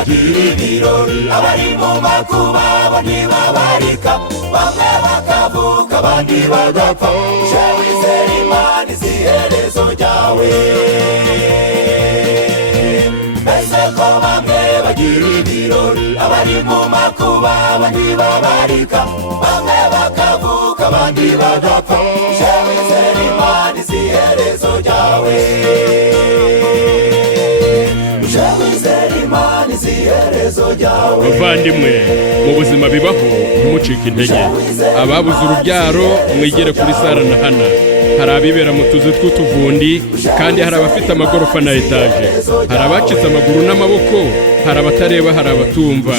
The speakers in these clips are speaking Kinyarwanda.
bagira ibirori abari mu makuba bo ntibabarika bamwe bakavuka abandi bagapfa uje wizera Imana izi iherezo ryawe mbese ko bamwe bagira ibirori abari mu makuba bo ntibabarika bamwe bakavuka abandi bagapfa uje wizera Imana izi iherezo ryawe bavandimwe mu buzima bibaho ntimucike intege ababuze urubyaro mwigere kuri Sara na Hana hari abibera mu tuzu tw'utuvundi kandi hari abafite amagorofa na etaje hari abacitse amaguru n'amaboko hari abatareba hari abatumva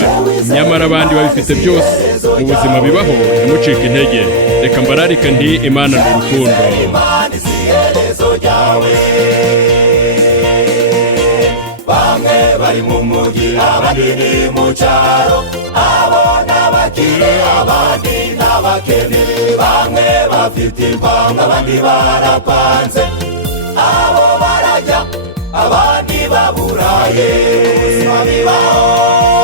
nyamara abandi babifite byose mu buzima bibaho ntimucike intege reka mbararike ndi Imana n'urukundo bamwe bari mu mugi abandi ni mu cyaro abo n'abakire abandi n'abakene bamwe bafite impanga abandi barapanze abo barajya abandi baburaye ubuzima bibaho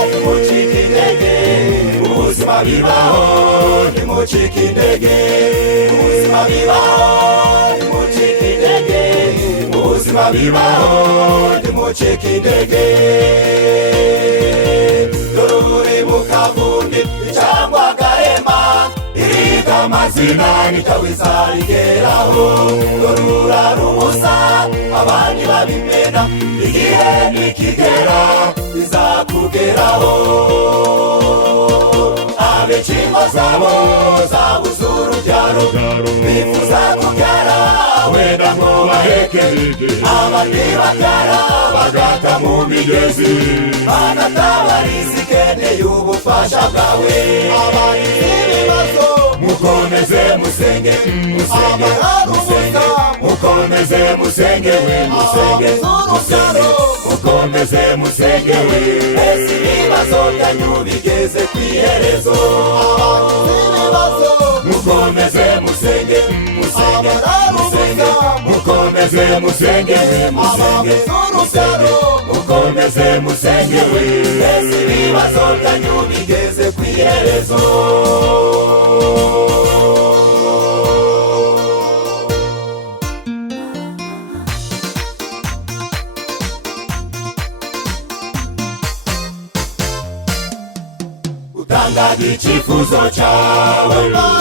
ntimucike intege ubuzima bibaho ntimucike intege ubuzima bibaho ntimucike intege ubuzima bibaho ntimucike intege dore mu kavundi cyangwa agahema iriga amazina nitawizarigeraho dore urarubusa abandi babimena igihe nikigera bizakugeraho abecingo zabo zabuze urubyaro bifuza kubyara wenda ngo bahekeje abandi babyara bagata mu migezi banatabariza ikeneye ubufasha bwawe abagize ibibazo mukomeze musenge musenge musenge mukomeze musenge we musenge musenge mukomeze musenge we ese ibibazo byanyu bigeze ku iherezo abagize ibibazo mukomeze musenge musenge musenge mukomeze musenge we musenge musenge mukomeze musenge we ese ibibazo byanyu bigeze ku iherezo utangaga icyifuzo cyawe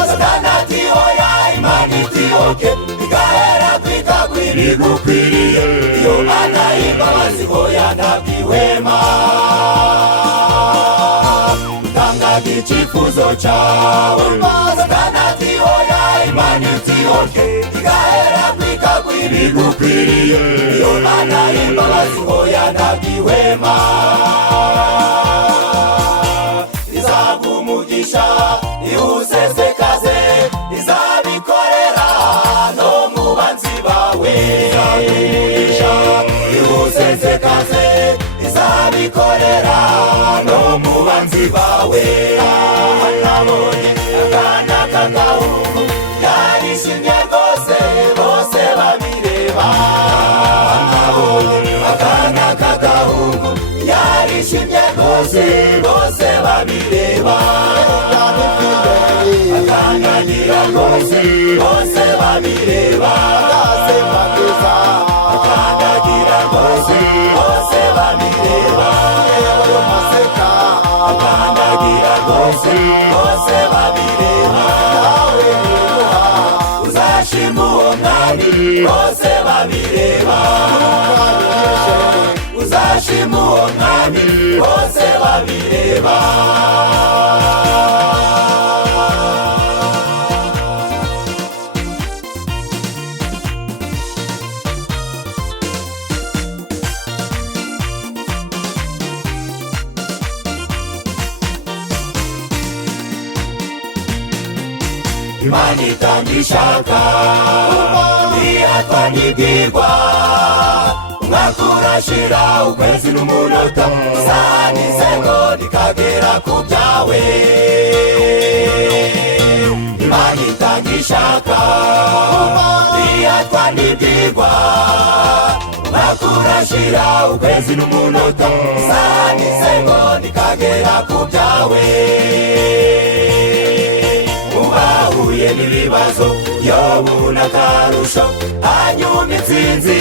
Satani ati oya Imana iti oke igahera kwikagwa ibigukwiriye iyo Mana y'imbabazi hoya ntabwihwema utangaga icyifuzo cyawe Satani ati oya Imana iti oke igahera kwikagwa ibigukwiriye iyo Mana y'imbabazi hoya ntabwihwema izagumugisha ihusesekaze izabikorera no mu banzi bawe izagumugisha ihusesekaze izabikorera no mu banzi bawe nabonye akana k'agahungu yarishimye rwose bose babireba nabonye akana k'agahungu yarishimye rwose bose babireba akanyagira rwose bose babireba akanyagira rwose bose babireba akanyagira rwose bose babireba uzashima uwo mwami bose babireba uzashima uwo mwami bose babireba Imana itanga ishaka ihatwa n'ibwirwa umwaka urashira ukwezi n'umunota isaha n'isegonda ikagera ku byawe Imana itanga ishaka ihatwa n'ibwirwa makurashira ukwezi n'umunota isaha n'isegonda ikagera ku byawe mubahuye n'ibibazo yobu n'akarusho hanyuma intsinzi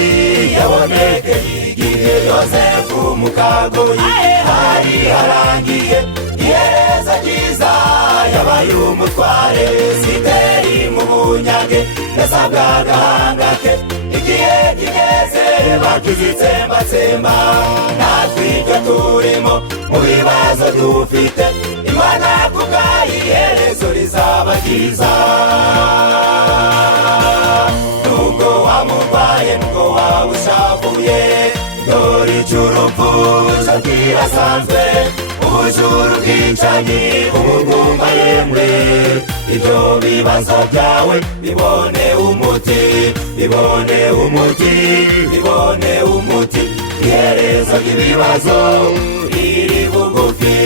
yabonekeye igihe yosefu mu kagoyi hari harangiye ihereza ryiza yabaye umutware siteri mu bunyage yasabwa agahanga ke igihe kigeze bakizitsembatsemba natwe ibyo turimo mu bibazo dufite imana kubwayo iherezo rizaba ryiza nubwo wamurwaye nubwo waba ushavuye dore icy'urupfu cyo kirasanzwe ubujuru bwicanyi ubugumba yemwe ibyo bibazo byawe bibone umuti bibone umuti bibone umuti iherezo ry'ibibazo riri bugufi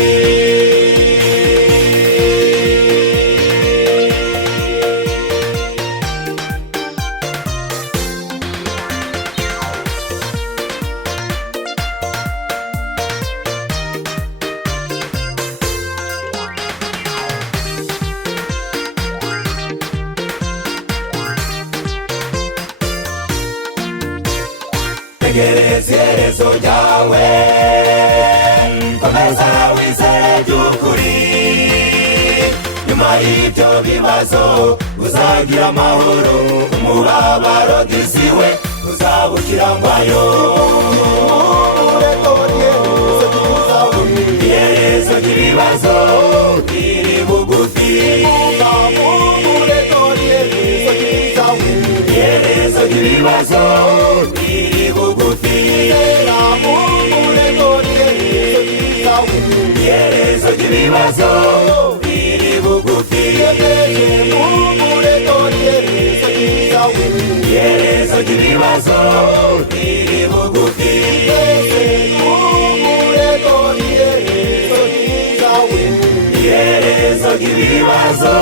tegereza iherezo ryawe komeza wizere by'ukuri nyuma y'ibyo bibazo uzagira amahoro umubabaro disiwe uzabukirangwayo iherezo ry'ibibazo riri bugufi iherezo ry'ibibazo riri bugufi iherezo ry'ibibazo riri bugufi iherezo ry'ibibazo riri bugufi iherezo ry'ibibazo